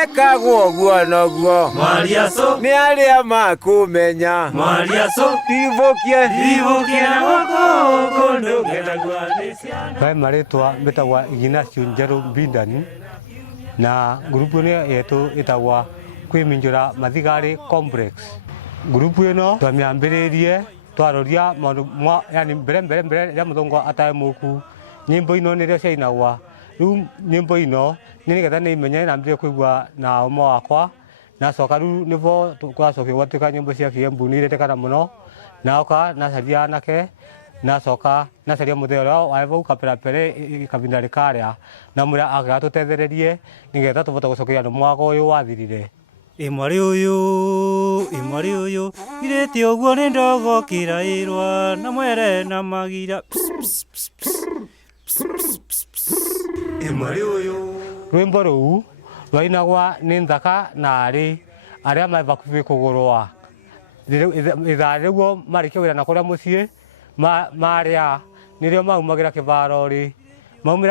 Gwekagwo guo noguo Mwariaso ni aria makumenya Mwariaso Ndiribukie na goko ndũgetagwa nĩ ciana. Kai maretwa betagwa Ignacio Njeru Mbindani na grupu ĩno yetu ĩtagwa Kwĩminjũra Mathigari Complex. Grupu ĩno twamĩambĩrĩirie twaroria maũndũ yani mbere rĩrĩa mũthũngũ atarĩ mũku. Nyĩmbo ino nĩrĩo ciainagwa. Rĩu nyĩmbo ino nĩgetha nĩimenye na mbere kũigua na ũmwe wakwa na coka rĩu nĩvo twacokio gwatuĩka nyĩmbo cia Kiembu nĩiretekana mũno na oka nacaria anake na coka nacaria mũthee ũrĩa warĩ vau kaperapere kavinda rĩkarĩa na mũrĩa agĩgatũtethererie nĩgetha tũvote gũcokeria na mwaka ũyũ wathirire. Imwari uyu irĩte ũguo nĩ ndogo kĩraĩrwa na mwere na magira. Imwari uyu Rwĩmbo rũu rwainagwa nĩ Nthaka na arĩa marĩ vakuhĩ kũgũrũa. Ithaa rĩguo marĩkia wĩra na kũrĩa mũciĩ marĩa nĩrĩo maumagĩra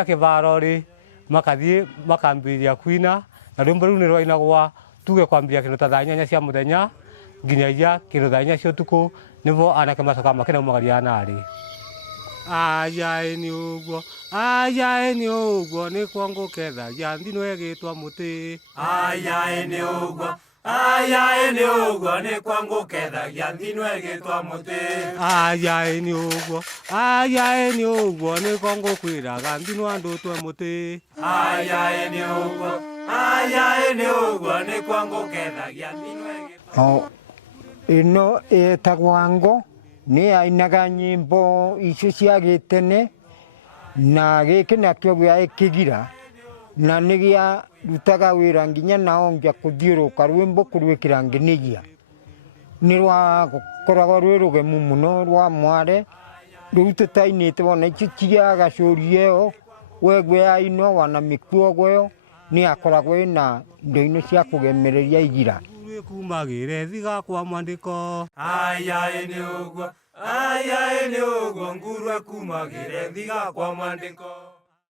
kĩvarori makathiĩ makambĩrĩria kuina na rwĩmbo rũu nĩ rwainagwa tuge kwambĩrĩria kĩndũ ta thaa 8 cia mũthenya nginyagia kĩndũ thaa 4 cia ũtukũ nĩvo anake macokaga makĩnaumagaria narĩ. Ayaĩ nĩ ũguo nĩ kwa ngũkethagia nthino ĩgĩtwa mũtĩ. ayaĩ nĩ ũguo nĩ kwa ngũkethagia nthino ĩgĩtwa mũtĩ. Ayaĩ nĩ ũguo nĩ kwa ngũkwĩraga nthino andũ twe mũtĩ. Ayaĩ nĩ ũguo nĩ kwa ngũkethagia nthino ĩgĩtwa. Ĩno ĩtagwa ngo nĩ ainaga nyĩmbo icio cia gĩtene na gĩkĩ nakĩo gĩa kĩgira na nĩ gĩa rutaga wĩra nginya nao ngĩa kũthiũrũka rwĩmbo kũrwĩkĩra ngĩnĩgia. Nĩ rwakoragwo rwĩ rũgemu mũno rwa mware rĩu tũtainĩte wona icio cia gacuria ĩyo wegwe yainwo wana mĩkuogwo nĩ akoragwo ĩna indo ino cia kũgemereria igira. Kumagĩre thiga kwa mwandĩko. Ayaĩ nĩ ũguo ngurwe kumagĩre thiga kwa mwandĩko.